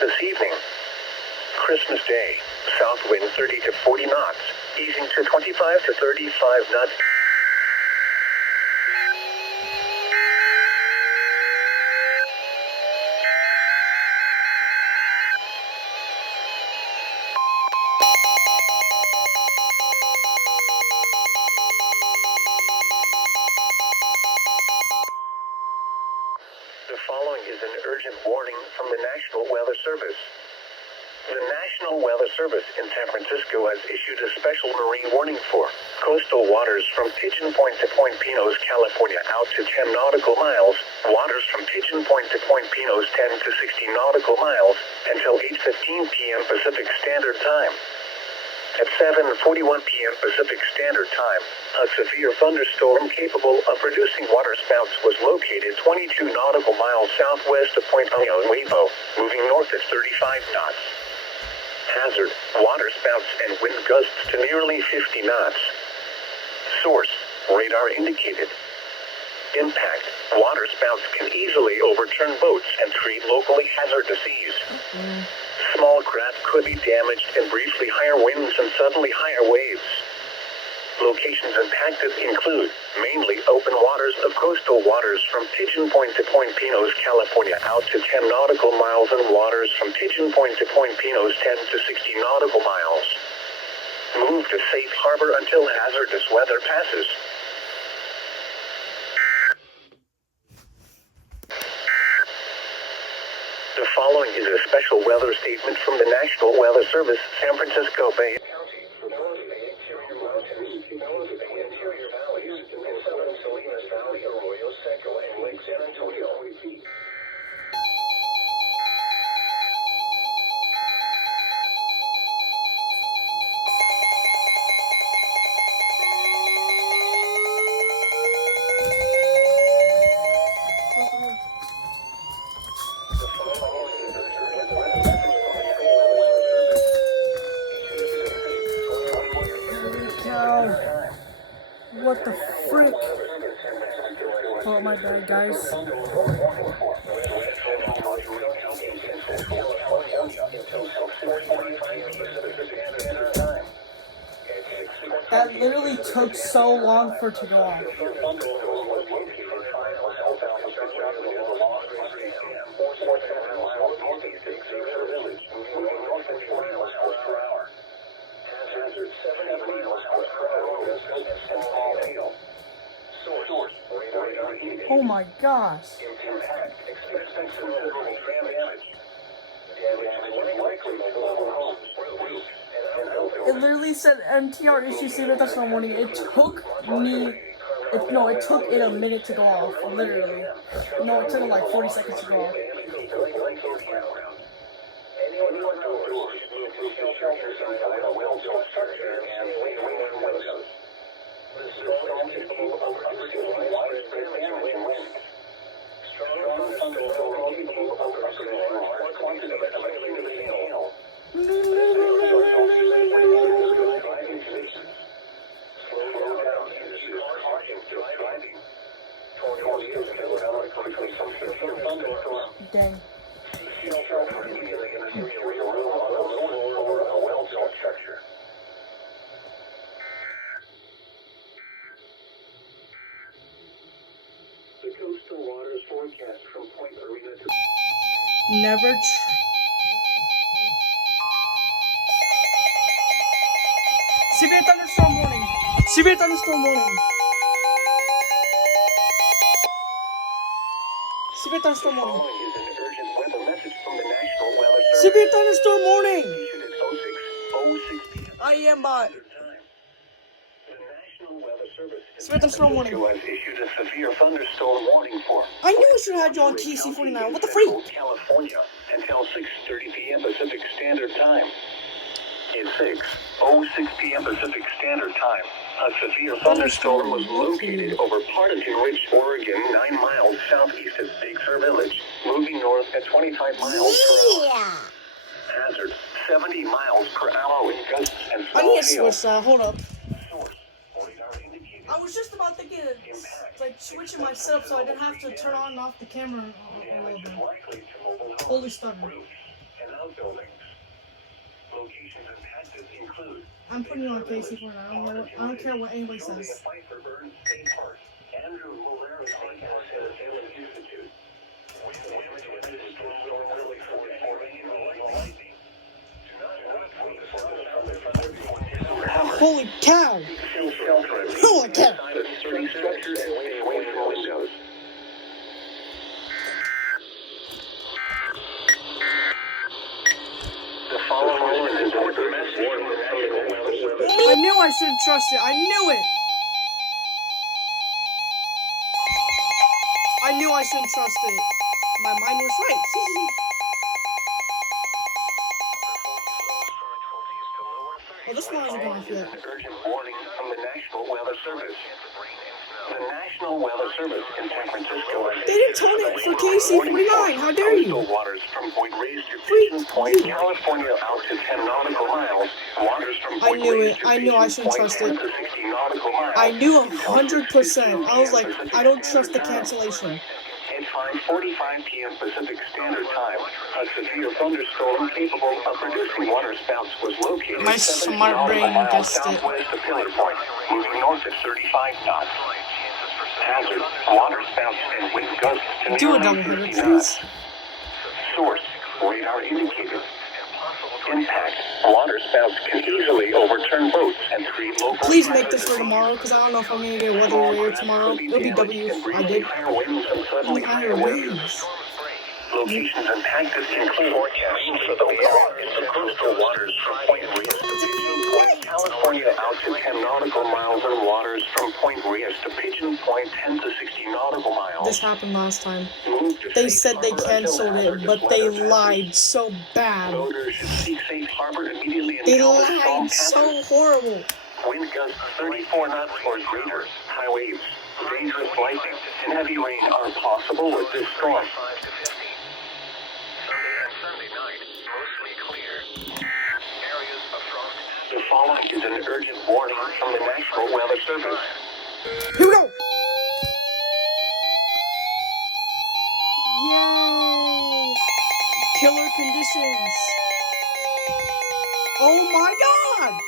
this evening. Christmas Day, south wind 30 to 40 knots, easing to 25 to 35 knots. The following is an urgent warning from the National Weather Service. The National Weather Service in San Francisco has issued a special marine warning for coastal waters from Pigeon Point to Point Pinos, California out to 10 nautical miles, waters from Pigeon Point to Point Pinos 10 to 60 nautical miles, until 8:15 p.m. Pacific Standard Time. At 7:41 p.m. Pacific Standard Time, a severe thunderstorm capable of producing waterspouts was located 22 nautical miles southwest of Point Nuevo, moving north at 35 knots. Hazard, waterspouts and wind gusts to nearly 50 knots. Source, radar indicated. Impact, waterspouts can easily overturn boats and create locally hazardous seas. Small craft could be damaged in briefly higher winds and suddenly higher waves. Locations impacted include mainly open waters of coastal waters from Pigeon Point to Point Pinos, California out to 10 nautical miles and waters from Pigeon Point to Point Pinos 10 to 60 nautical miles. Move to safe harbor until hazardous weather passes. The following is a special weather statement from the National Weather Service, San Francisco Bay County, Fidelity Bay Interior Mountains, Fidelity Bay Interior Valleys, and Southern Salinas Valley, Arroyo Seco, and Lake San Antonio. What the frick? Oh, my bad, guys. That literally took so long for it to go off. Oh my gosh. It literally said MTR issue severe thunderstorm warning. It took it a minute to go off, literally. No, it took like 40 seconds to go off. Dang. The coastal waters forecast from Point Arena to Severe thunderstorm warning. Severe thunderstorm warning. Severe thunderstorm warning. following is an urgent weather message from the National Weather Service. Severe thunderstorm warning. Issued at 06 p.m. I am bot. The National Weather Service in Severe thunderstorm warning. Francisco has issued a severe thunderstorm warning for I knew I should have had you on TC49. What the freak? California until 6:30 p.m. Pacific Standard Time. At 6:06 p.m. Pacific Standard Time, a severe thunderstorm was located over Partington Ridge, Oregon, 9 miles southeast of Big Sur Village, moving north at 25 miles per hour. Hazard, 70 miles per hour in gusts and I small need to hail. switch that. Hold up. Source, radar indicated. I was just about thinking of like switching my setup so I didn't have to turn on and off the camera a little bit. Holy stubborn. outbuildings. Locations impacted include. I'm putting it on Casey for now. I don't care what anybody says. Andrew Muller of EAS Institute. Holy cow! Holy cow! I knew I shouldn't trust it. I knew it. I knew I shouldn't trust it. My mind was right. Oh, this one isn't going like that. Urgent warning from the National Weather Service. The National Weather Service in San Francisco. They didn't tone it for KC-49. How dare you? Coastal waters from Point Reyes to Pigeon Point, California, out to 10 nautical miles. Waters from I Point knew Reyes it. to I knew Pigeon I shouldn't Point, trust 10 it. to 60 nautical miles. I knew 100%. I was like, I don't trust the cancellation. At 5:45 p.m. Pacific Standard Time, a severe thunderstorm capable of producing waterspouts was located My 70 smart nautical brain miles guessed it. southwest of Pillar Point, moving north at 35 knots. Hazard: waterspouts and wind gusts to Do a nearly double hitter, 50 knots. please. Source: radar indicated. Impact: waterspouts can easily overturn boats and create local. Please make this for tomorrow, because I don't know if I'm going to get weather later tomorrow. It'll be W. I did. Higher winds and suddenly higher waves. Locations impacted include forecasts for the coastal waters from Point Reyes to Pigeon Point, California, out to 10 nautical miles, and waters from Point Reyes to Pigeon Point, 10 to 60 nautical miles. This happened last time. They said they canceled it, but they lied so bad. Voters should seek safe harbor immediately. They lied so horrible. Wind gusts 34 knots or greater. High waves, dangerous lightning, and heavy rain are possible with this storm. The following is an urgent warning from the National Weather Service. Here we go! Yay! Killer conditions. Oh my god!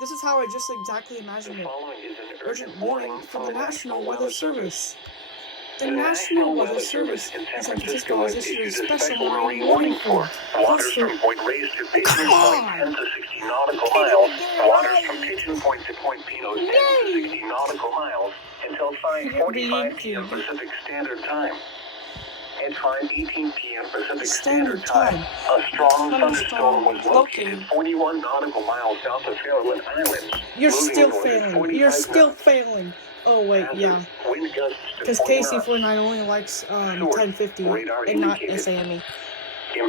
This is how I just exactly imagined The it. following is an Urgent warning from the National Weather Service. The National Weather Service in San Francisco has issued a special marine warning for waters from Point Reyes to Pigeon Point, 10 to 60 nautical miles. Waters from Pigeon Point to Point Pinos, 10 to 60 nautical miles until 5:45 p.m. Pacific Standard Time. At 5:18 p.m. Pacific Standard Time, a strong thunderstorm was located 41 nautical miles south of Farallon Islands. You're still failing. You're still failing. Oh wait, yeah. Because KC-49 only likes 1050 and not SAME.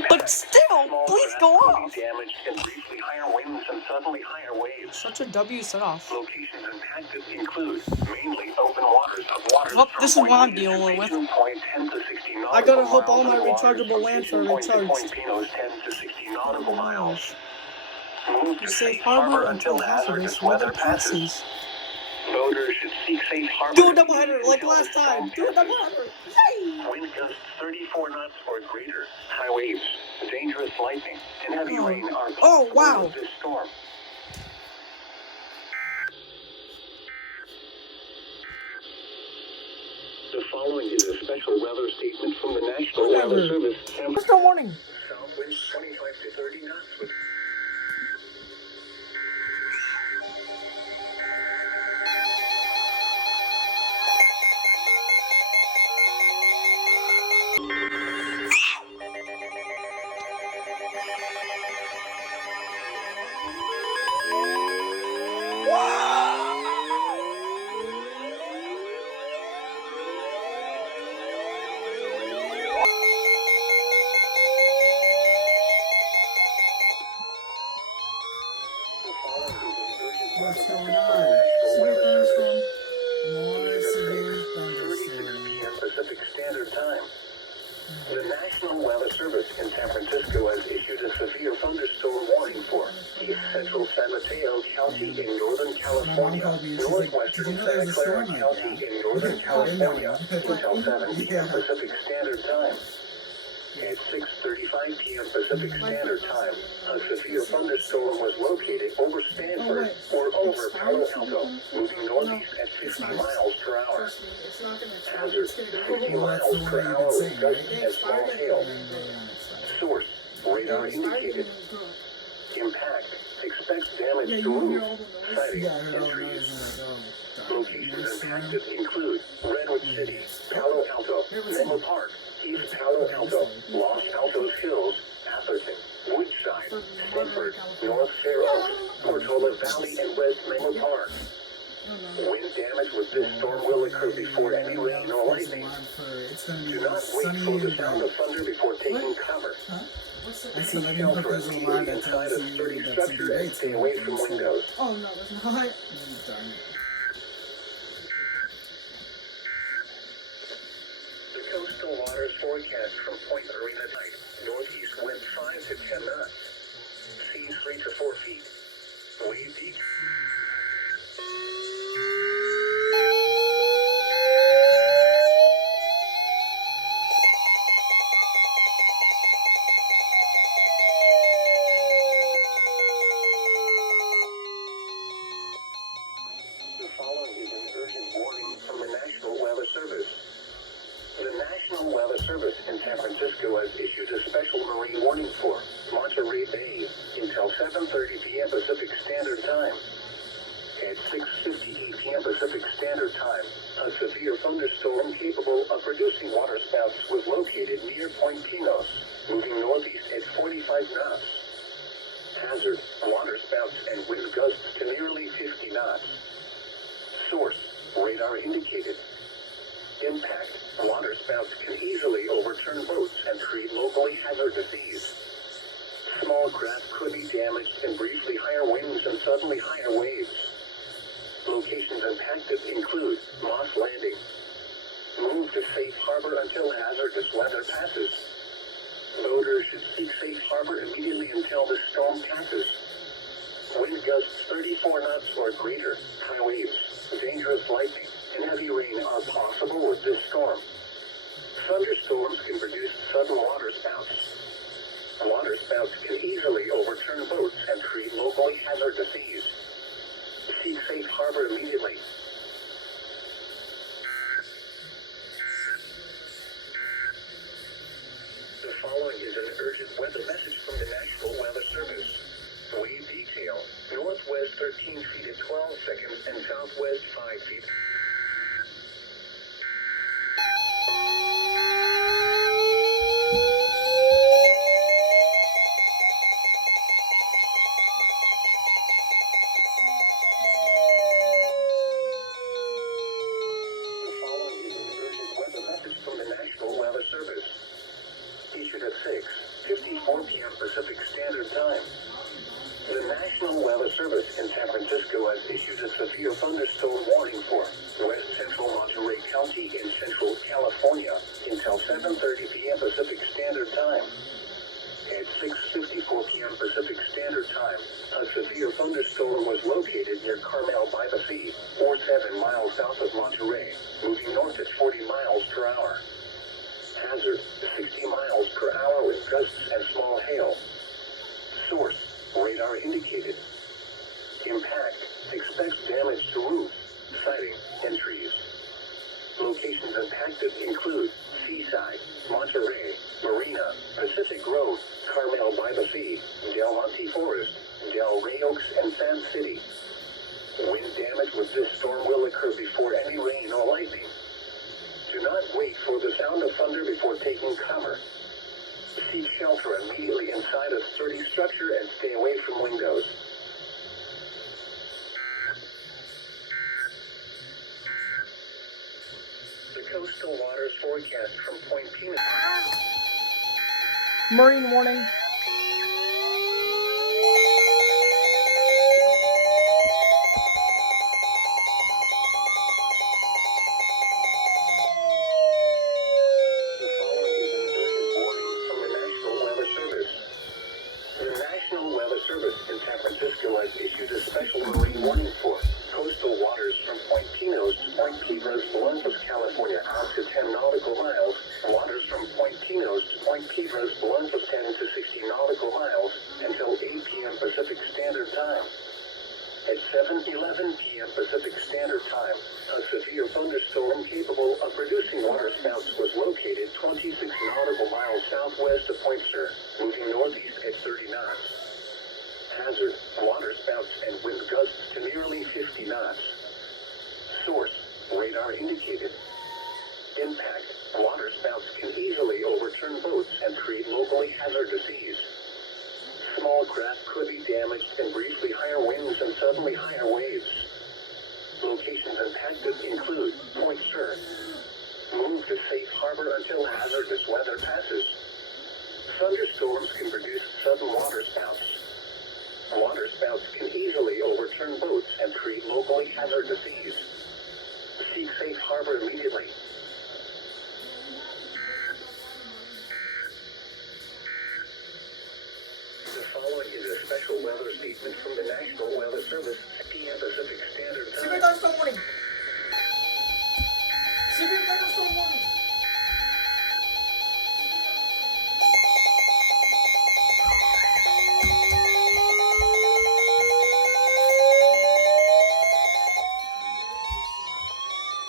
But still, please go off. Damaged and briefly higher winds and suddenly higher waves. Such a W set off. Locations impacted include mainly open waters of water. Well, this is what I'm dealing with. I gotta hope all my rechargeable lamps are recharged. You safe harbor until hazardous weather passes. Voters should seek safe harbor. Do a double header like last time. Do a double header. Yay! Wind gusts 34 knots or greater. High waves, dangerous lightning, and heavy rain are Oh, wow. with this storm. The following is a special weather statement from the National Weather Service. What's the warning? South winds 25 to 30 knots with What's going on? Severe thunderstorm. More severe thunderstorm. Pacific Standard Time. The National Weather Service in San Francisco has issued a severe thunderstorm warning for central San Mateo County in Northern California, called me and she's like, northwestern "Did you know Santa there's a Clara storm like County that?" in Northern I didn't know. California until 7 p.m. Yeah. Pacific Standard Time. At 6:35 p.m. Pacific Standard Time, a severe thunderstorm was located over Stanford or over Palo Alto, moving northeast at 50 miles per hour. Hazard, 50 miles per hour with gusts and small hail. Source, radar indicated. Impact, expects damage to roofs, siding, and trees. Locations impacted include Redwood City, Palo Alto, Menlo Park, East Palo Alto, Los Altos Hills, Atherton, Woodside, Stanford, North Fair Oaks, Portola Valley, and West Menlo Park. Wind damage with this storm will occur before any rain or lightning. Do not wait for the sound of thunder before taking cover. Seek shelter immediately inside a sturdy structure and stay away from windows. Oh no, there's not. Darn it. The coastal waters forecast from Point Marina tonight. Northeast wind 5 to 10 knots. Seas 3 to 4 feet. Wave deep. The following is an urgent warning from the National Weather Service. The National Weather Service in San Francisco has issued a special marine warning for Monterey Bay until 7:30 p.m. Pacific Standard Time. At 6:58 p.m. Pacific Standard Time, a severe thunderstorm capable of producing waterspouts was located near Point Pinos, moving northeast at 45 knots. Hazard, waterspouts and wind gusts to nearly 50 knots. Source, radar indicated. Impact, waterspouts can easily overturn boats and create locally hazardous seas. Small craft could be damaged in briefly higher winds and suddenly higher waves. Locations impacted include Moss Landing. Move to safe harbor until hazardous weather passes. Boaters should seek safe harbor immediately until the storm passes. Wind gusts 34 knots or greater, high waves, dangerous lightning, and heavy rain are possible with this storm. Thunderstorms can produce sudden waterspouts. Waterspouts can easily overturn boats and create locally hazardous seas. Seek safe harbor immediately. The following is an urgent weather message from the National Weather Service. Wave detail, northwest 13 feet at 12 seconds and southwest 5 feet. The following is an urgent weather message from the National Weather Service. Issued at 6:54 p.m. Pacific Standard Time. The National Weather Service in San Francisco has issued a severe thunderstorm warning for west central Monterey County in central California until 7:30 p.m. Pacific Standard Time. At 6:54 p.m. Pacific Standard Time, a severe thunderstorm was located near Carmel by the Sea, 7 miles south of Monterey, moving north at 40 miles per hour. Hazard, 60 miles per hour with gusts and small hail. Source, radar indicated. Impact, expects damage to roofs, siding, and trees. Locations impacted include Seaside, Monterey, Marina, Pacific Grove, Carmel by the Sea, Del Monte Forest, Del Rey Oaks, and Sand City. Wind damage with this storm will occur before any rain or lightning. Do not wait for the sound of thunder before taking cover. Seek shelter immediately inside a sturdy structure and stay away from windows. The coastal waters forecast from Point Pinos. Marine warning. The following is an urgent warning from the National Weather Service. The National Weather Service in San Francisco has issued a special marine warning for coastal waters from Point Pinos to Point Pedras, Columbus, California, out to 10 nautical miles, waters from Point Pinos to Point Pedras. has blunts of 10 to 60 nautical miles until 8 p.m. Pacific Standard Time. At 7:11 p.m. Pacific Standard Time, a severe thunderstorm capable of producing waterspouts was located 26 nautical miles southwest of Point Sur, moving northeast at 30 knots. Hazard, waterspouts and wind gusts to nearly 50 knots. Source, radar indicated. Impact, waterspouts can easily overturn boats and create locally hazardous seas. Small craft could be damaged and briefly higher winds and suddenly higher waves. Locations impacted include Point Sur. Move to safe harbor until hazardous weather passes. Thunderstorms can produce sudden waterspouts. Waterspouts can easily overturn boats and create locally hazardous seas. Seek safe harbor immediately. The following is a special weather statement from the National Weather Service, PM Pacific Standard Time. Severe thunderstorm warning. Severe thunderstorm warning.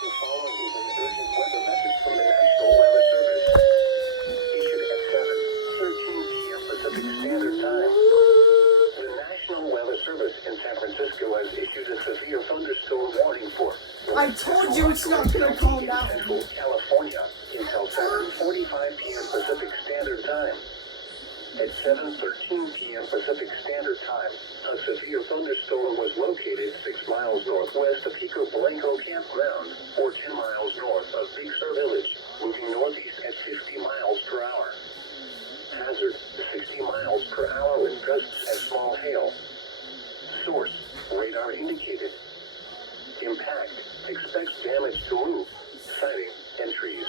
The following is an urgent weather message from the National Weather Service. Issued at 7:13 p.m. Pacific Standard Time. The National Weather Service in San Francisco has issued a severe thunderstorm warning for I told you it's not gonna calm down. Central California until 7:45 p.m. Pacific Standard Time. At 7:13 p.m. Pacific Standard Time, a severe thunderstorm was located 6 miles northwest of Pico Blanco Campground, or 10 miles north of Big Sur Village, moving northeast at 50 miles per hour. Hazard, 60 miles per hour with gusts and small hail. Source, radar indicated. Impact, expects damage to roof, siding, and trees.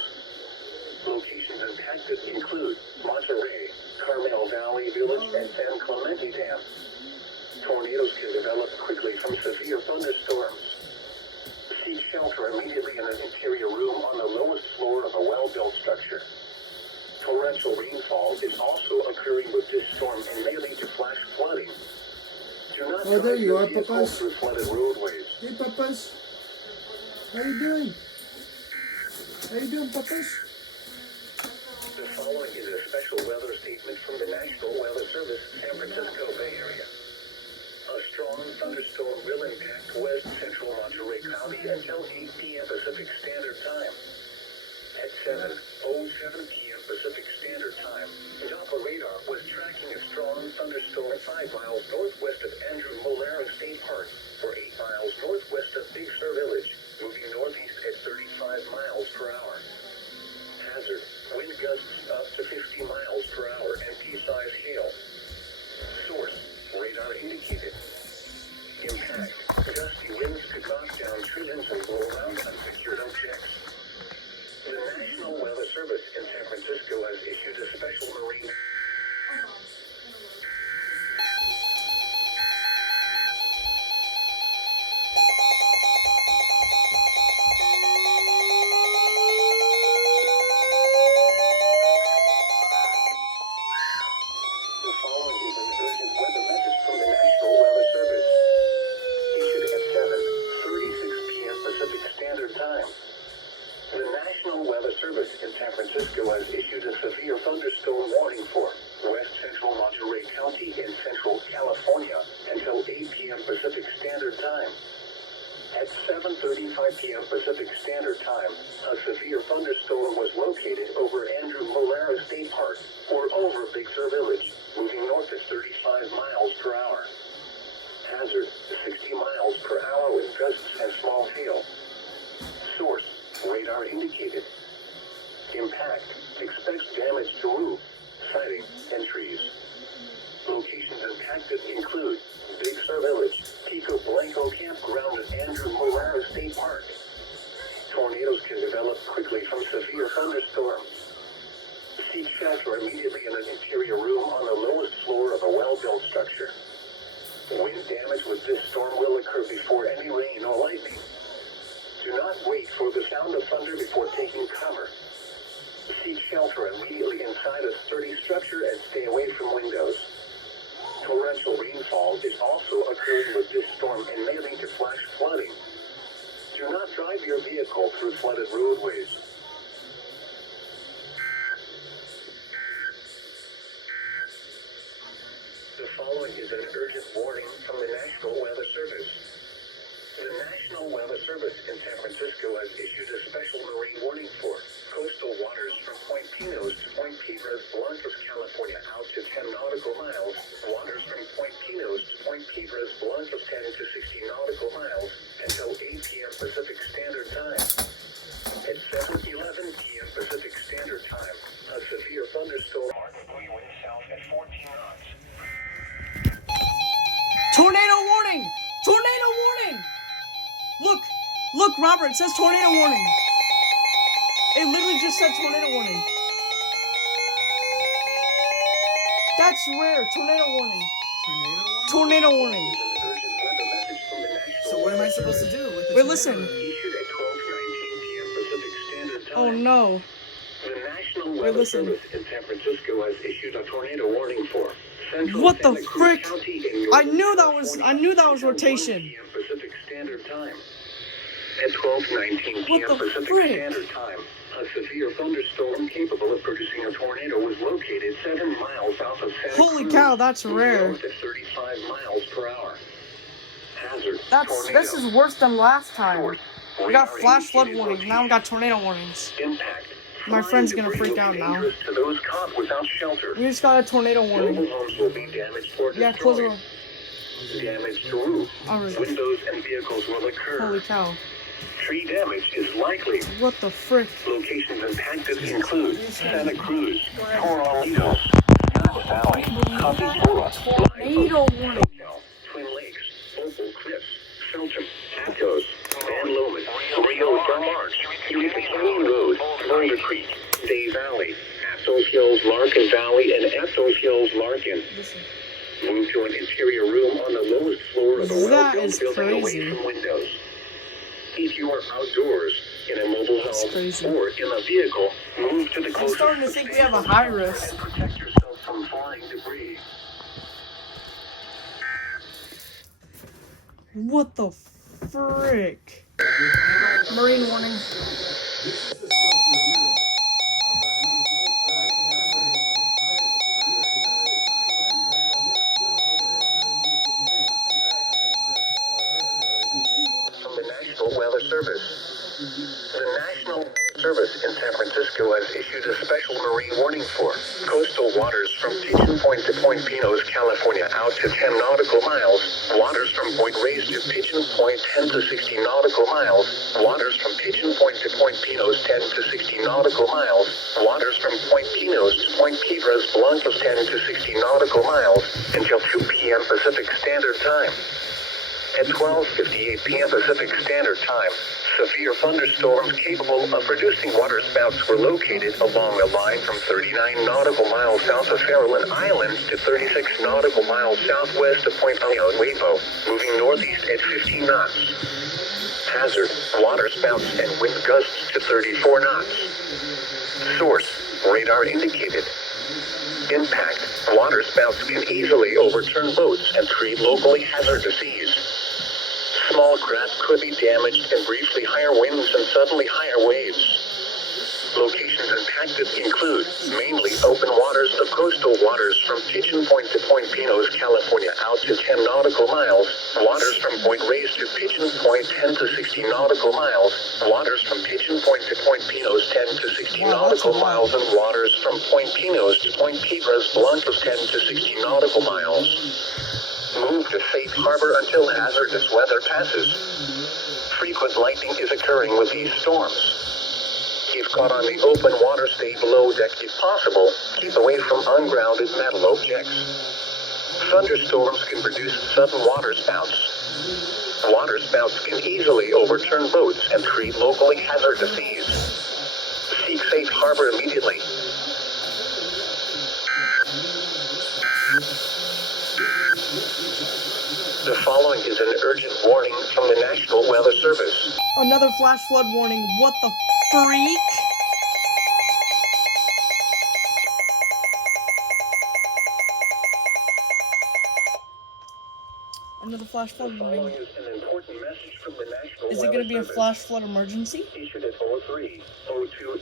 Locations impacted include Monterey, Carmel Valley Village, and San Clemente Dam. Tornadoes can develop quickly from severe thunderstorms. Seek shelter immediately in an interior room on the lowest floor of a well-built structure. Torrential rainfall is also occurring with this storm and may lead to flash flooding. Do not Oh, there drive you your are, vehicle Papas. through flooded roadways. Hey, Papas. How you doing? How you doing, Papas? The following is a special weather statement from the National Weather Service, San Francisco Bay Area. A strong thunderstorm will impact west central Monterey County until 8 p.m. Pacific Standard Time. At 7:07 p.m. Pacific Standard Time, Doppler radar was tracking a strong thunderstorm 5 miles northwest of Andrew Molera State Park, or 8 miles northwest of Big Sur Village, moving northeast at 35 miles per hour. Hazard, wind gusts up to 50 miles per hour and pea-sized hail. Source, radar indicated. Impact, gusty winds could knock down trees and blow around unsecured objects. The National Weather Service in San Francisco has issued a special marine structure and stay away from windows. Torrential rainfall is also occurring with this storm and may lead to flash flooding. Do not drive your vehicle through flooded roadways. The following is an urgent warning from the National Weather Service. The National Weather Service in San Francisco has issued a special marine warning for coastal waters from Point Pinos to Point Piedras Blancas, California, out to 10 nautical miles. Waters from Point Pinos to Point Piedras Blancas, 10 to 60 nautical miles until 8 p.m. Pacific Standard Time. At 7:11 p.m. Pacific Standard Time, a severe thunderstorm northerly wind south at 14 knots. Tornado warning! Tornado warning! Look, Robert, it says tornado warning. It literally just said tornado warning. That's rare. Tornado warning. Tornado warning. So what am I supposed to do with this? Wait, listen. Issued at 12:19 p.m. Pacific Standard Time. Oh no. The National Weather Service in San Francisco has issued a tornado warning for Central What the Santa Cruz frick? County in I northern knew California that was until 1 rotation. p.m. Pacific Standard Time. At 12:19 p.m. What the Pacific frick? Standard Time, a severe thunderstorm capable of producing a tornado was located 7 miles south of Santa Holy Cruz. cow, that's with rare. winds at 35 miles per hour. Hazard. This tornado. is worse than last time. Source, We got radar flash flood indicated warnings. Now we got tornado warnings. Impact. My Flying friend's gonna debris freak will out be now. dangerous to those caught without shelter. We just got a tornado Mobile warning. homes will be damaged or Yeah, close destroyed. the Damage to roof, Alright. windows, and vehicles will occur. Holy cow. Tree damage is likely. What the frick? Locations impacted include Santa Cruz, Torrelitos, Napa Valley, Capicola, Tornado warning. Twin Lakes, Opal Cliffs, Felton, Atos, Van Loman, Rio Del Mar, Eureka Canyon Road, Boulder Creek, Day Valley, Athos Hills, Larkin Valley, and Athos Hills, Larkin. Listen. Move to an interior room on the lowest floor of the That well-built is building crazy. away from windows. If you are outdoors, in a mobile That's home, crazy. or in a vehicle, move to the I'm closest starting to think we have a high risk. and protect yourself from flying debris. What the frick? Marine warning. From the National Weather Service. The National Service in San Francisco has issued a special marine warning for coastal waters from Pigeon Point to Point Pinos, California, out to 10 nautical miles. Waters from Point Reyes to Pigeon Point, 10 to 60 nautical miles. Waters from Pigeon Point to Point Pinos, 10 to 60 nautical miles. Waters from Point Pinos to Point Piedras Blancas, 10 to 60 nautical miles until 2 p.m. Pacific Standard Time. At 12:58 p.m. Pacific Standard Time, severe thunderstorms capable of producing waterspouts were located along a line from 39 nautical miles south of Farallon Islands to 36 nautical miles southwest of Point Nuevo, moving northeast at 15 knots. Hazard, waterspouts and wind gusts to 34 knots. Source, radar indicated. Impact, waterspouts can easily overturn boats and create locally hazardous seas. Small craft could be damaged and briefly higher winds and suddenly higher waves. Locations impacted include mainly open waters of coastal waters from Pigeon Point to Point Pinos, California, out to 10 nautical miles. Waters from Point Reyes to Pigeon Point, 10 to 60 nautical miles. Waters from Pigeon Point to Point Pinos, 10 to 60 nautical miles. And waters from Point Pinos to Point Piedras Blancas, 10 to 60 nautical miles. Move to safe harbor until hazardous weather passes. Frequent lightning is occurring with these storms. If caught on the open water, stay below deck if possible. Keep away from ungrounded metal objects. Thunderstorms can produce sudden waterspouts. Waterspouts can easily overturn boats and create locally hazardous seas. Seek safe harbor immediately. The following is an urgent warning from the National Weather Service. Another flash flood warning. What the freak? Another flash The flood following warning. is an important message from the National Is it Weather gonna be a Service. flash flood emergency? Issued at 03:02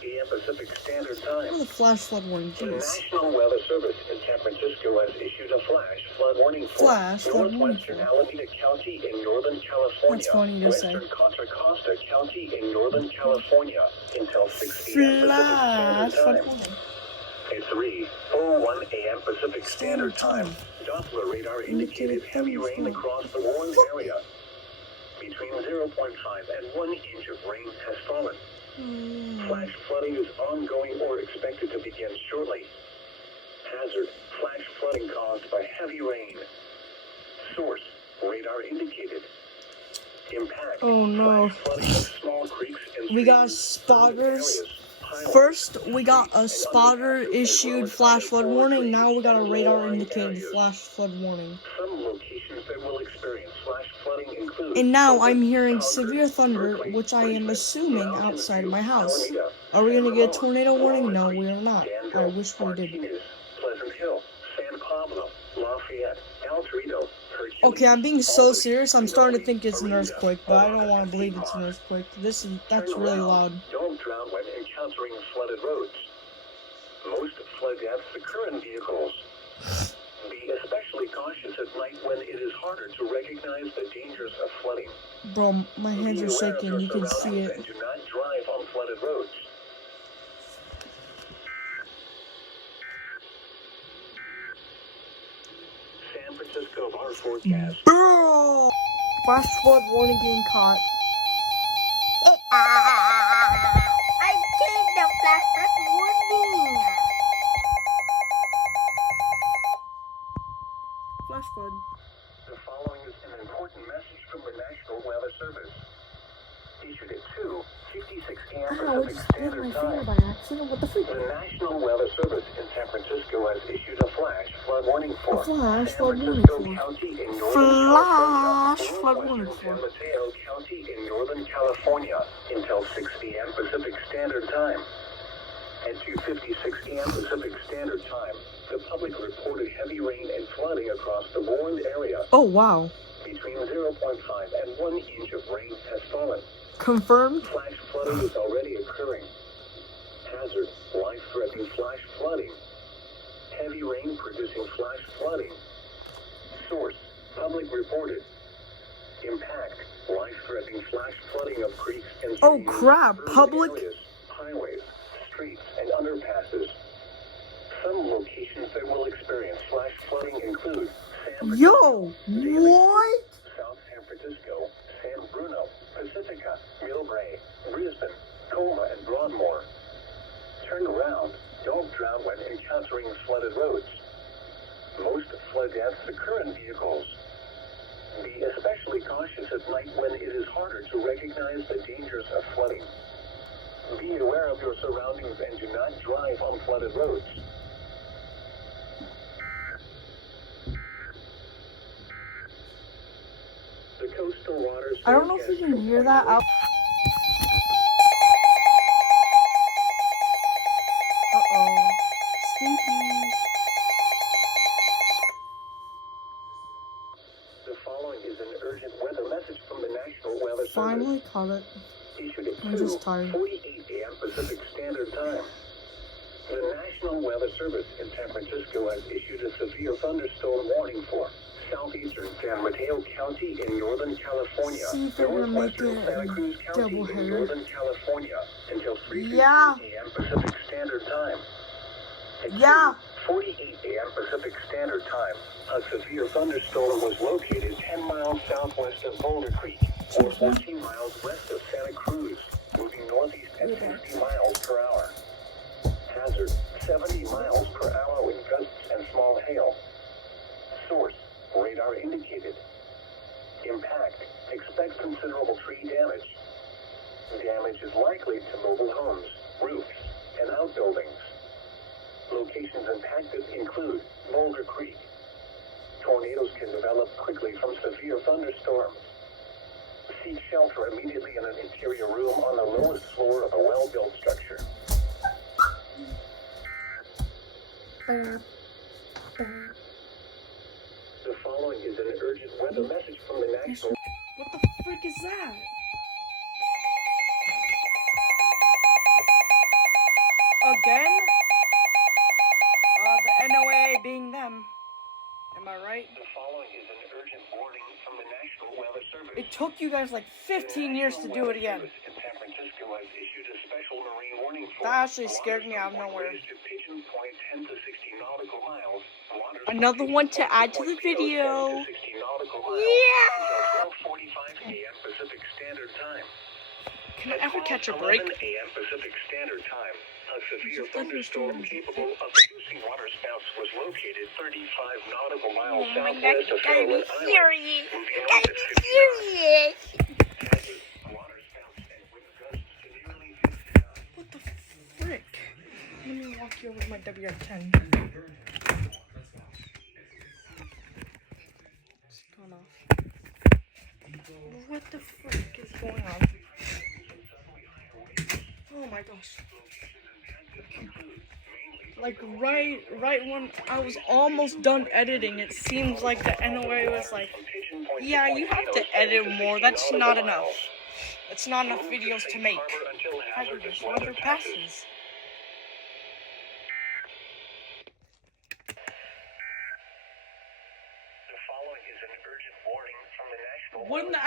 a.m. Pacific Standard Time. Another flash flood warning, The jeez. National Weather Service in San Francisco has issued a flash flood warning for Flash flood warning northwestern for. Alameda County in Northern California, That's funny to say. western Contra Costa County in Northern California until 6 p.m. Pacific Flash Standard flood Time. warning. At 3:01 a.m. Pacific Standard Time, Doppler radar indicated heavy rain across the warned area. Between 0.5 and 1 inch of rain has fallen. Flash flooding is ongoing or expected to begin shortly. Hazard: flash flooding caused by heavy rain. Source: radar indicated. Impact: Oh no. flash flooding of small creeks and We got streams, urban spotters. areas, highways, First, we got a streets, and spotter underpasses, as well issued as flash other flood poor warning. trees Now we got a and radar low-lying indicated areas. flash flood warning. Some locations that will experience flash flooding include And now Oakland, I'm hearing Concord, severe thunder, Berkeley, which I am Bridgman, assuming Mountain outside View, my house. Alameda, Are we San gonna get a Ramon, tornado warning? Walnut No, Creek, we are not. I Danville, wish we did. Martinez, Pleasant Hill, San Pablo, Lafayette, El Torito, Hercules, Okay, I'm being so Albany, serious. I'm starting to Pinole, think it's an Orinda, earthquake, but I don't Omaha, want and to believe it's an Piedmont. earthquake. That's Turn really around. loud. Don't drown when encountering flooded roads. Most flood deaths occur in vehicles. Be especially cautious at night when it is harder to recognize the dangers of flooding. Bro, my hands Be are aware of shaking. your You can see surroundings it. and do not drive on flooded roads. San Francisco bar forecast. Bro! Flash flood warning getting caught. I gave the flash flood warning. Flash flood. The following is an important message from the National Weather Service. Issued at 2:56 a.m. Ow, I Pacific just hit Standard my finger Time. by accident. What the freak? The National Weather Service in San Francisco has issued a flash flood warning for A flash San flood warning Francisco for. County in Northern Flash California, flood warning northwestern for. San Mateo County in Northern California until 6 p.m. Pacific Standard Time. At 2:56 a.m. Pacific Standard Time, the public reported heavy rain and flooding across the warned area. Oh, wow. Between 0.5 and 1 inch of rain has fallen. Confirmed? Flash flooding is already occurring. Hazard: life-threatening flash flooding. Heavy rain producing flash flooding. Source: public reported. Impact: life-threatening flash flooding of creeks and streams. Oh, crap. urban Public? areas, highways, streets, and underpasses. Some locations that will experience flash flooding include San Yo! Daly, What? South San Francisco, San Bruno, Pacifica, Millbrae, Brisbane, Coma, and Broadmoor. Turn around. Don't drown when encountering flooded roads. Most flood deaths occur in vehicles. Be especially cautious at night when it is harder to recognize the dangers of flooding. Be aware of your surroundings and do not drive on flooded roads. The coastal waters. I don't know if you can hear that out. Uh-oh. Stinky. The following is an urgent weather message from the National Weather Service. Finally caught it. Issued at I'm just tired. 2:48 a.m. Pacific Standard Time. The National Weather Service in San Francisco has issued a severe thunderstorm warning for southeastern San Mateo County in Northern California, See if they're gonna make northwestern it Santa a Cruz County in doubleheader. Northern California until 3:15 Yeah. a.m. Pacific Standard Time. At Yeah. 2:48 a.m. Pacific Standard Time, a severe thunderstorm was located 10 miles southwest of Boulder Creek, or 14 miles west of Santa Cruz, moving northeast at 50 miles per hour. Hazard: 70 miles per hour with gusts and small hail. Source: radar indicated. Impact: expect considerable tree damage. Damage is likely to mobile homes, roofs, and outbuildings. Locations impacted include Boulder Creek. Tornadoes can develop quickly from severe thunderstorms. Seek shelter immediately in an interior room on the lowest floor of a well-built structure. The following is an urgent weather message from the National. What the frick is that? Again? The NOAA being them. Am I right? The following is an urgent warning from the National Weather Service. It took you guys like 15 years to do it again. In San Francisco has issued a special marine warning for That actually scared me out of nowhere. Pigeon Point 10 to 60 nautical miles. Another one to add to the video. Yeah. 12:45 a.m. Pacific Standard Time. Can I ever catch a break? 11 a.m. Pacific Standard Time. A severe thunderstorm capable of producing waterspouts was located 35 nautical miles Oh my southwest God, of you gotta be Charlotte Island. serious. Moving You north gotta at be 50 knots. serious. Waterspouts and wind gusts to nearly 50 knots. What the frick? Let me walk you over with my WR10. It's gone off. What the frick is going on? Oh my gosh. Like right when I was almost done editing, it seems like the NOA was like, yeah, you have to edit more. That's not enough. It's not enough videos to make. Hazardous weather passes. The following is an urgent warning from the National Wouldn't the